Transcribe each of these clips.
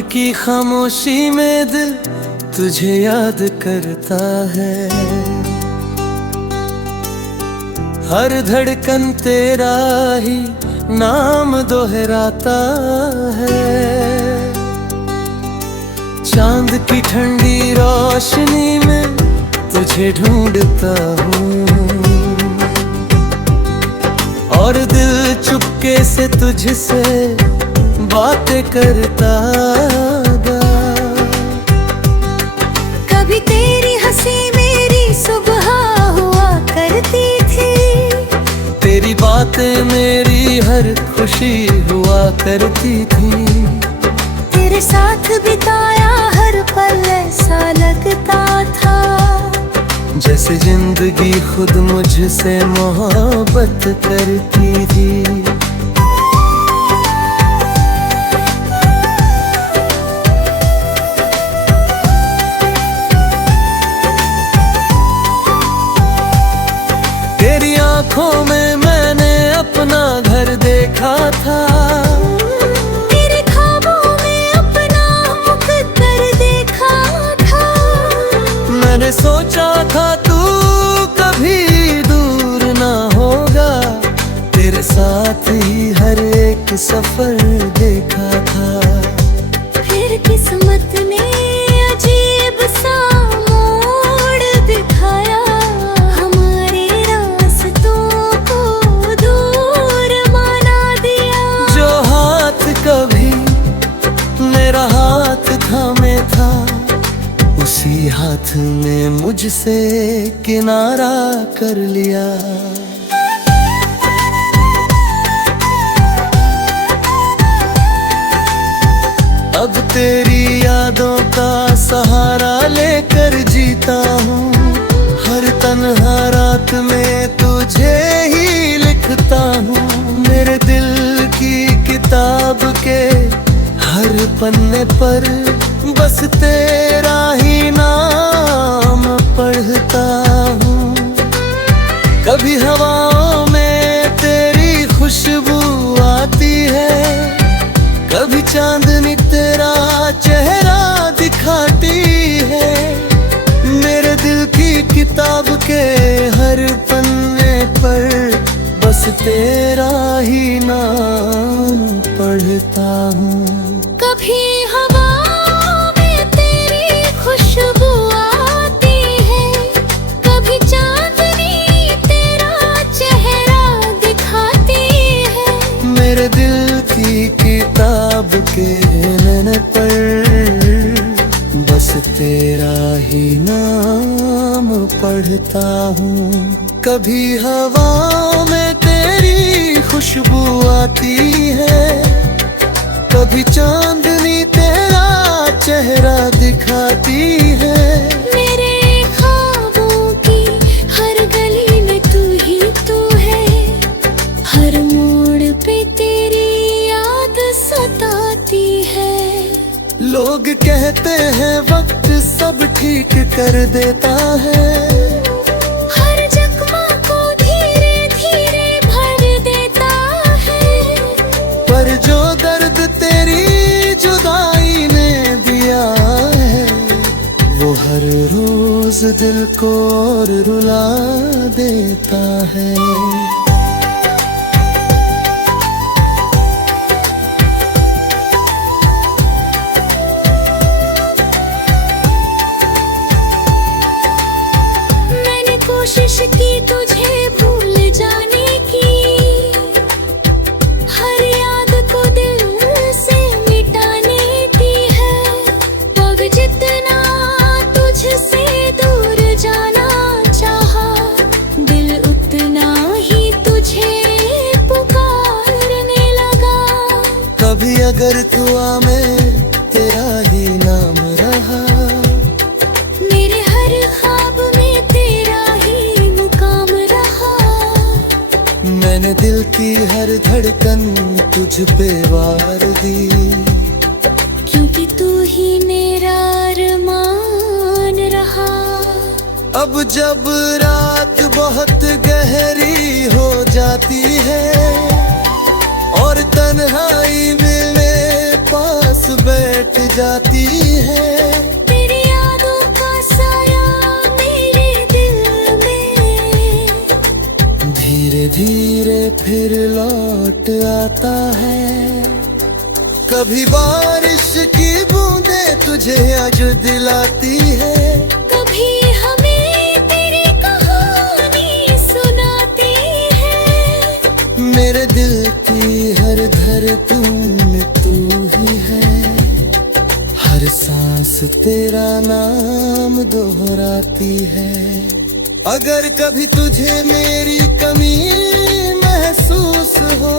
रात की खामोशी में दिल तुझे याद करता है। हर धड़कन तेरा ही नाम दोहराता है। चांद की ठंडी रोशनी में तुझे ढूंढता हूँ और दिल चुपके से तुझसे बातें करता गा। कभी तेरी हंसी मेरी सुबह हुआ करती थी, तेरी बातें मेरी हर खुशी हुआ करती थी। तेरे साथ बिताया हर पल ऐसा लगता था जैसे जिंदगी खुद मुझसे मोहब्बत करती थी। तेरी आंखों में मैंने अपना घर देखा था, तेरे ख्वाबों में अपना मुकद्दर देखा था। मैंने सोचा था तू कभी दूर ना होगा, तेरे साथ ही हर एक सफर देखा था। फिर किस्मत ने अजीब सा मोड़ दिखाया, हमारे रास्तों को दूर बना दिया। जो हाथ कभी मेरा हाथ थामे था, उसी हाथ ने मुझसे किनारा कर लिया। अब तेरी यादों का सहारा लेकर जीता हूँ। हर तन्हा रात में तुझे ही लिखता हूँ। मेरे दिल की किताब के हर पन्ने पर बस तेरा ही नाम पढ़ता हूँ। कभी हवाओं में तेरी खुशबू आती है, कभी चांदनी तेरा चेहरा दिखाती है। मेरे दिल की किताब के हर पन्ने पर बस तेरा ही नाम पढ़ता हूँ। कभी हवाओं में तेरी खुशबू आती है, कभी चांदनी तेरा चेहरा दिखाती है। मेरे दिल की किताब के नैन पर बस तेरा ही नाम पढ़ता हूँ। कभी हवाओं में तेरी खुशबू आती है, कभी चांदनी तेरा चेहरा दिखाती है। मेरे ख्वाबों की हर गली में तू ही तू है, हर मोड़ पे तेरी याद सताती है। लोग कहते हैं वक्त सब ठीक कर देता है, हर जख्म को धीरे धीरे भर देता है। पर जो दर्द तेरी जुदाई ने दिया है, वो हर रोज दिल को और रुला देता है। कोशिश की तुझे भूल जाने की, हर याद को दिल से मिटाने की है। अब जितना तुझसे दूर जाना चाहा, दिल उतना ही तुझे पुकारने लगा। कभी अगर दुआ में तेरा ही नाम रहा, मेरे हर ख्वाब में तेरा ही मुकाम रहा। मैंने दिल की हर धड़कन तुझ पे वार दी, क्योंकि तू ही मेरा अरमान रहा। अब जब रात बहुत गहरी हो जाती है और तन्हाई मिलने पास बैठ जाती है। तेरी यादों का साया मेरे दिल में धीरे धीरे फिर लौट आता है। कभी बारिश की बूंदें तुझे आज दिलाती है। कभी हमें तेरी कहानी सुनाती है। मेरे दिल की हर धड़कन में तू ही है। हर सांस तेरा नाम दोहराती है। अगर कभी तुझे मेरी कमी महसूस हो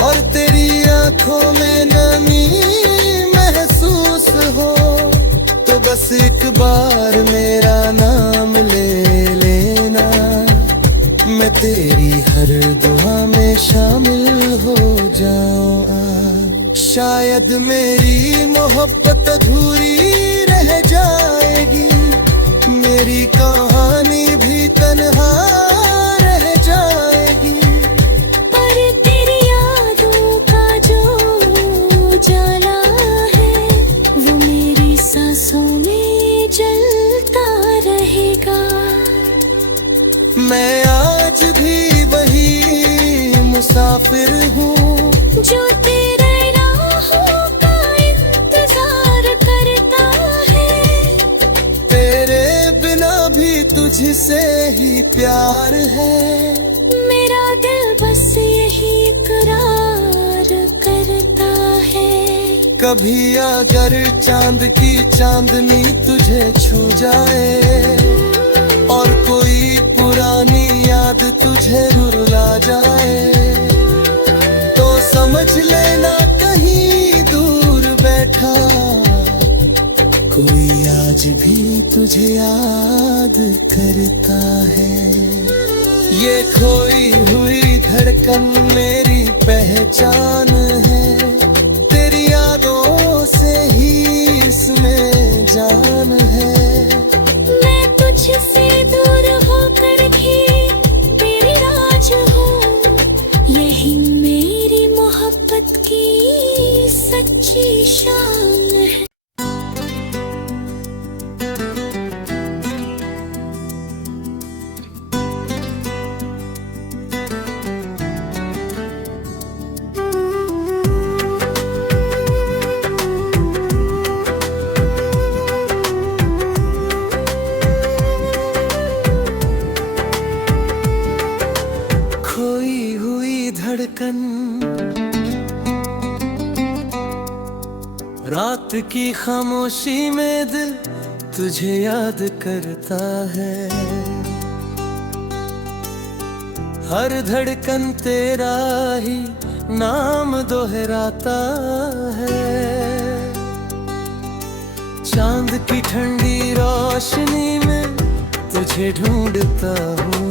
और तेरी आंखों में नमी महसूस हो, तो बस एक बार मेरा नाम ले लेना। मैं तेरी हर दुआ में शामिल हो जाऊं आज। शायद मेरी मोहब्बत अधूरी रह जाएगी, मेरी कहानी भी तन्हा रह जाएगी। पर तेरी यादों का जो उजाला है वो मेरी सांसों में जलता रहेगा। मैं आज भी वही मुसाफिर हूँ जो तेरे राहों का इंतजार करता है। तेरे बिना भी तुझसे ही प्यार है। मेरा दिल बस यही इकरार करता है। कभी अगर चांद की चांदनी तुझे छू जाए और कोई पुरानी याद तुझे रुला जाए, तो समझ लेना कहीं दूर बैठा कोई आज भी तुझे याद करता है। ये खोई हुई धड़कन मेरी पहचान है। तेरी यादों से ही इसमें जान है। मैं तुझसे दूर होकर भी तेरी राज हूँ। यही मेरी मोहब्बत की सच्ची शान है। खोई हुई धड़कन रात की खामोशी में दिल तुझे याद करता है। हर धड़कन तेरा ही नाम दोहराता है। चांद की ठंडी रोशनी में तुझे ढूंढता हूँ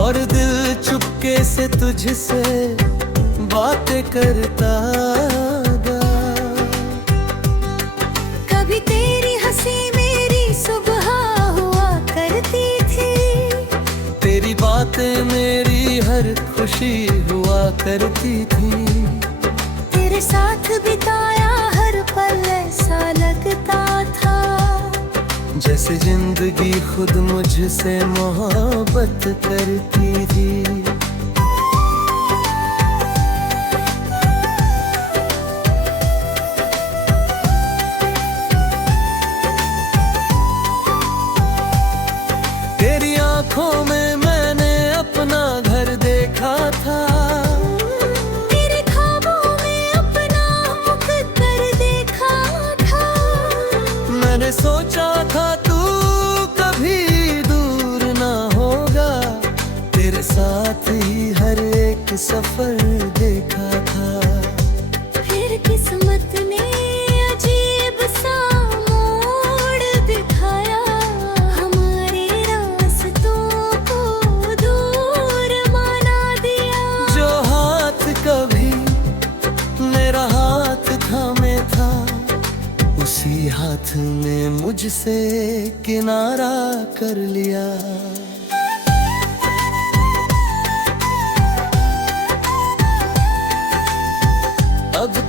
और दिल चुपके से तुझसे बातें करता गा। कभी तेरी हंसी मेरी सुबह हुआ करती थी। तेरी बातें मेरी हर खुशी हुआ करती थी। तेरे साथ बिताया हर पल ऐसा लगता था जैसे जिंदगी खुद मुझसे मोहब्बत करती थी। तेरी आंखों में मैंने अपना घर देखा था। तेरे ख्वाबों में अपना मुकद्दर देखा था। मैंने सोचा था तू कभी दूर ना होगा। तेरे साथ ही हर एक सफर देखा था। फिर किस्मत ने अजीब सा मोड़ दिखाया। हमारे रास्तों को दूर माना दिया। जो हाथ कभी मेरा हाथ थामे था, उसी हाथ ने मुझसे किनारा कर लिया।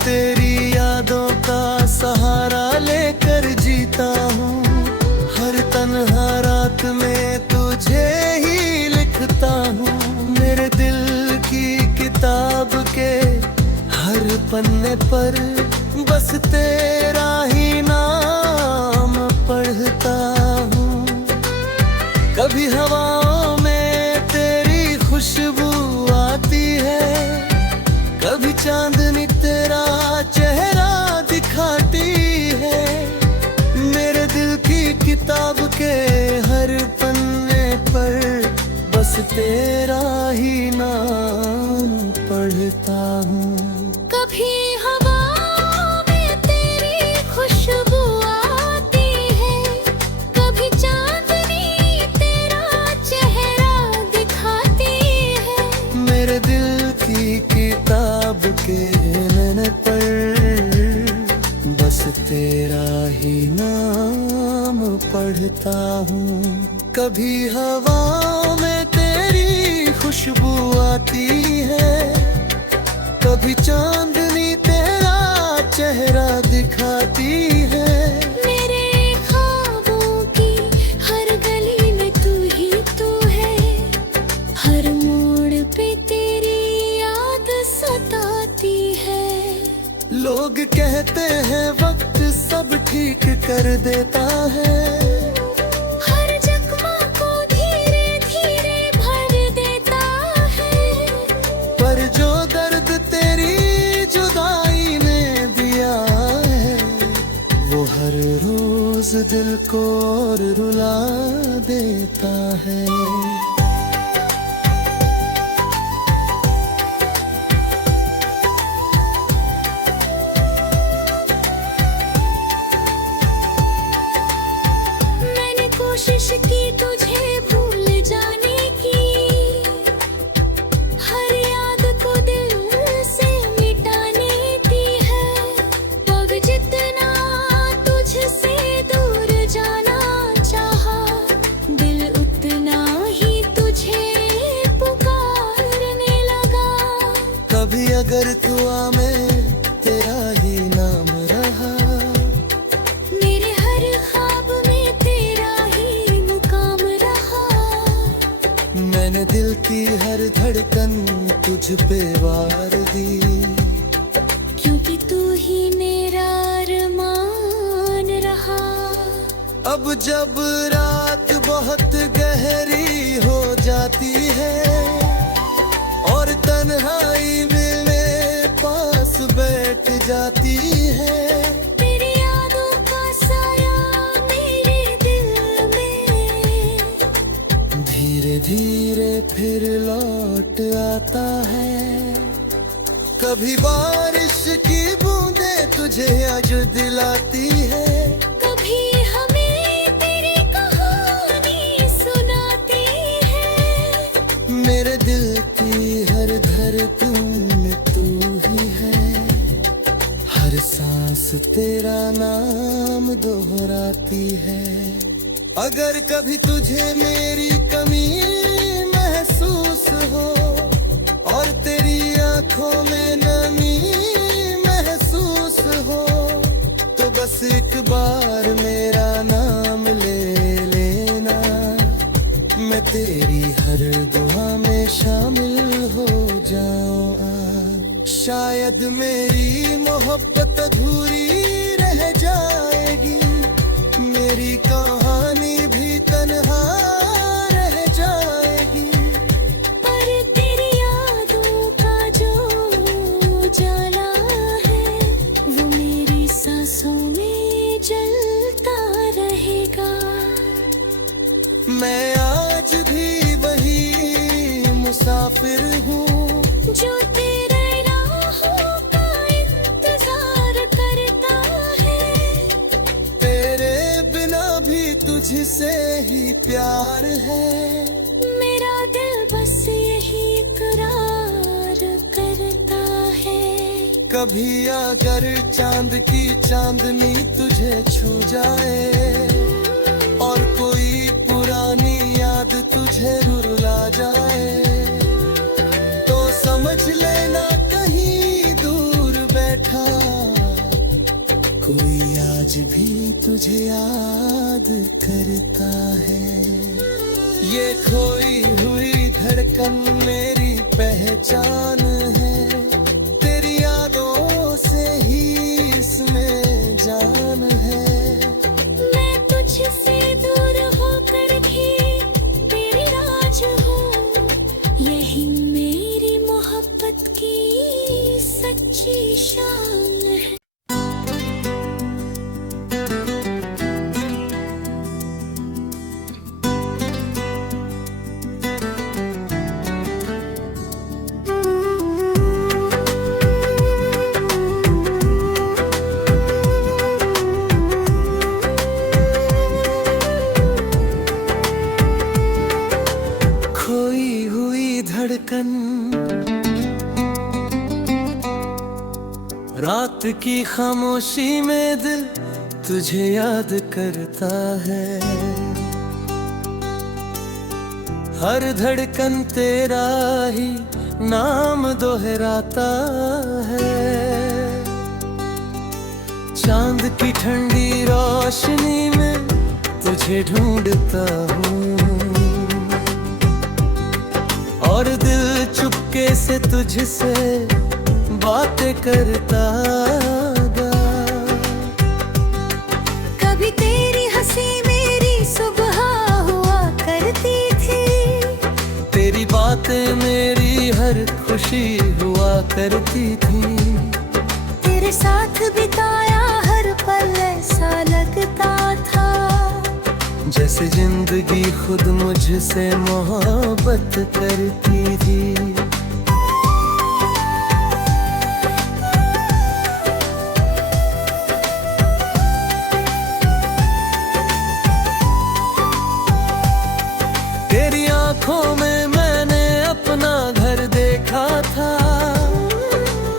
तेरी यादों का सहारा लेकर जीता हूँ। हर तन्हा रात में तुझे ही लिखता हूँ। मेरे दिल की किताब के हर पन्ने पर बस तेरा ही नाम पढ़ता हूँ। कभी हवाओं में तेरी खुशबू आती है, कभी चांदनी तेरा चेहरा दिखाती है। मेरे दिल की किताब के हर पन्ने पर बस तेरा ही नाम पढ़ता हूँ। कभी हवाओं में तेरी खुशबू आती है, कभी चांदनी तेरा चेहरा दिखाती है। मेरे दिल की किताब के नैन पर बस तेरा ही नाम पढ़ता हूँ। कभी हवाओं में तेरी खुशबू आती है, कभी चांदनी तेरा चेहरा दिखाती है। मेरे ख्वाबों की हर गली में तू ही तू है, हर मोड़ पे तेरी याद सताती है। लोग कहते हैं वक्त सब ठीक कर देता है, हर जख्म को धीरे धीरे भर देता है। पर जो दर्द तेरी जुदाई ने दिया है, वो हर रोज दिल को और रुला देता है। मैंने कोशिश की तुझे भूल जाने की, हर याद को दिल से मिटाने की है। अब जितना तुझसे दूर जाना चाहा, दिल उतना ही तुझे पुकारने लगा। कभी अगर दुआ में तेरा ही नाम रहा, मेरे हर ख्वाब में तेरा ही मुकाम रहा। मैंने दिल की हर धड़कन तुझ पे वार दी, क्योंकि तू ही मेरा अरमान रहा। अब जब रात बहुत गहरी हो जाती है और तन्हाई मिलने पास बैठ जाती है, तेरी यादों का साया मेरे दिल में धीरे धीरे फिर लौट आता है। कभी बारिश की बूंदें तुझे आज दिलाती है, कभी हमें तेरी कहानी सुनाती है। मेरे दिल की हर धड़कन में तू ही है, हर सांस तेरा नाम दोहराती है। अगर कभी तुझे मेरी कमी महसूस हो और तेरी आंखों में नमी महसूस हो, तो बस एक बार मेरा नाम ले लेना। मैं तेरी हर दुआ में शामिल हो जाऊं आज। शायद मेरी मोहब्बत अधूरी रह जाएगी, मेरी कहानी भी तन्हा रह जाएगी। पर तेरी यादों का जो उजाला है, वो मेरी सांसों में जलता रहेगा। मैं आज भी वही मुसाफिर हूँ, जो तेरे राहों का इंतजार करता है। तेरे बिना भी तुझसे ही प्यार है। मेरा दिल बस यही इकरार करता है। कभी अगर चांद की चांदनी तुझे छू जाए और कोई पुरानी याद तुझे रुला जाए, तो समझ लेना कहीं दूर बैठा कोई आज भी तुझे याद करता है। ये खोई हुई धड़कन मेरी पहचान है, तेरी यादों से ही इसमें जान है। मैं तुझसे दूर होकर भी तेरी राज हूँ, यही मेरी मोहब्बत की सच्ची शान है। खोई हुई धड़कन रात की खामोशी में दिल तुझे याद करता है। हर धड़कन तेरा ही नाम दोहराता है। चांद की ठंडी रोशनी में तुझे ढूंढता हूँ, और दिल चुपके से तुझसे बातें करता गा। कभी तेरी हंसी मेरी सुबह हुआ करती थी, तेरी बातें मेरी हर खुशी हुआ करती थी। तेरे साथ बिताया हर पल ऐसा लगता था, जैसे जिंदगी खुद मुझसे मोहब्बत करती थी। तेरी आंखों में मैंने अपना घर देखा था,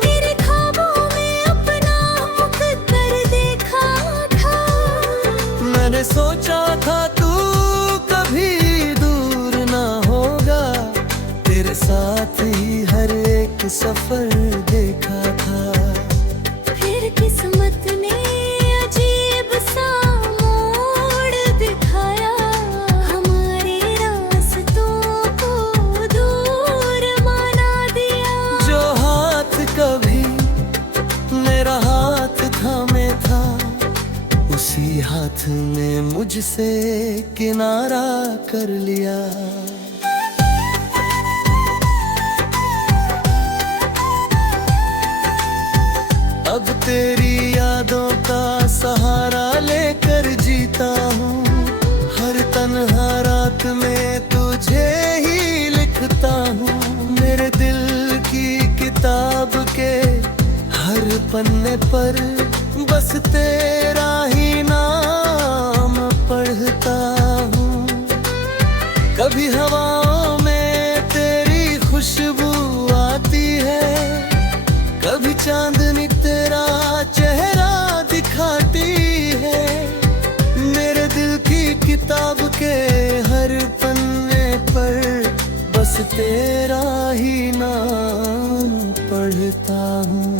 तेरे ख्वाबों में अपना मुकद्दर देखा था। मैंने सोचा था तू कभी दूर ना होगा, तेरे साथ ही हर एक सफर देखा था। फिर किस्मत ने अजीब सा मोड़ दिखाया, हमारे रास्तों को दूर माना दिया। जो हाथ कभी मेरा हाथ थामे था, उसी हाथ ने मुझसे किनारा कर लिया। अब तेरी यादों का सहारा लेकर जीता हूँ, हर तन्हा रात में तुझे ही लिखता हूँ। मेरे दिल की किताब के हर पन्ने पर बस तेरा ही नाम पढ़ता हूँ। कभी हवाओं में तेरी खुशबू आती है, कभी चांदनी तेरा चेहरा दिखाती है। मेरे दिल की किताब के हर पन्ने पर बस तेरा ही नाम पढ़ता हूँ।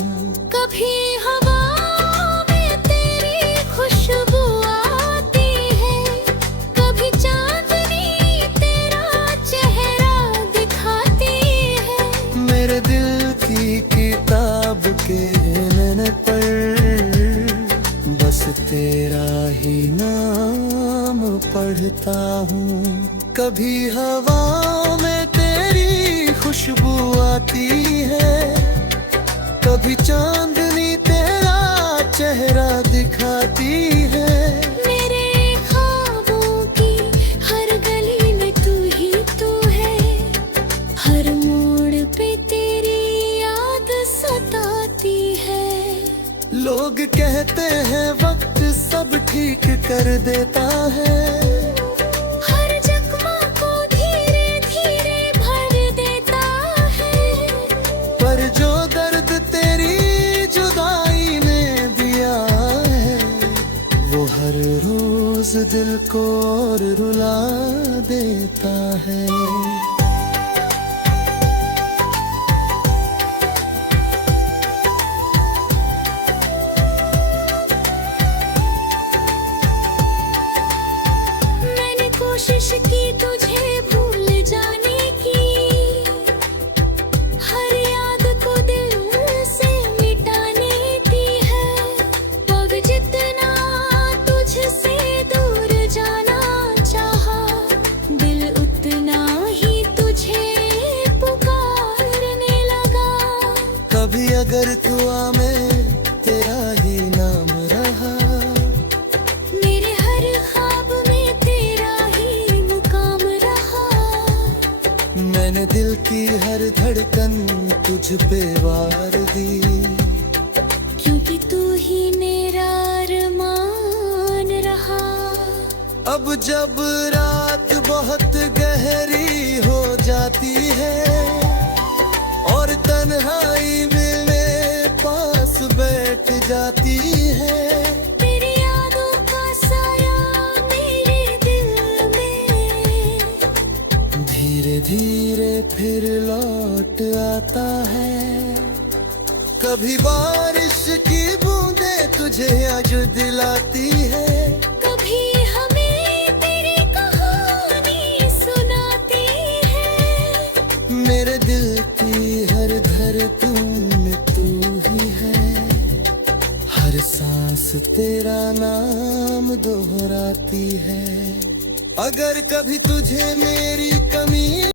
कभी हवाओं में तेरी खुशबू आती है, कभी चांदनी तेरा चेहरा दिखाती है। मेरे दिल की किताब के नैन पर बस तेरा ही नाम पढ़ता हूँ। कभी हवाओं में तेरी खुशबू आती है, कभी चांदनी तेरा चेहरा दिखाती है। मेरे ख्वाबों की हर गली में तू ही तू है, हर मोड़ पे तेरी याद सताती है। लोग कहते हैं वक्त सब ठीक कर देता है, हर जख्म को धीरे धीरे भर देता है। पर जो दर्द तेरी जुदाई ने दिया है, वो हर रोज दिल को और रुला देता है। की हर धड़कन तुझ पे वार दी, क्योंकि तू ही मेरा अरमान रहा। अब जब रात बहुत गहरी हो जाती है और तन्हाई मिलने पास बैठ जाती है, तेरी यादों का साया मेरे दिल में धीरे धीरे फिर लौट आता है। कभी बारिश की बूंदें तुझे आज दिलाती है, कभी हमें तेरी कहानी सुनाती है। मेरे दिल की हर धड़कन में तू ही है, हर सांस तेरा नाम दोहराती है। अगर कभी तुझे मेरी कमी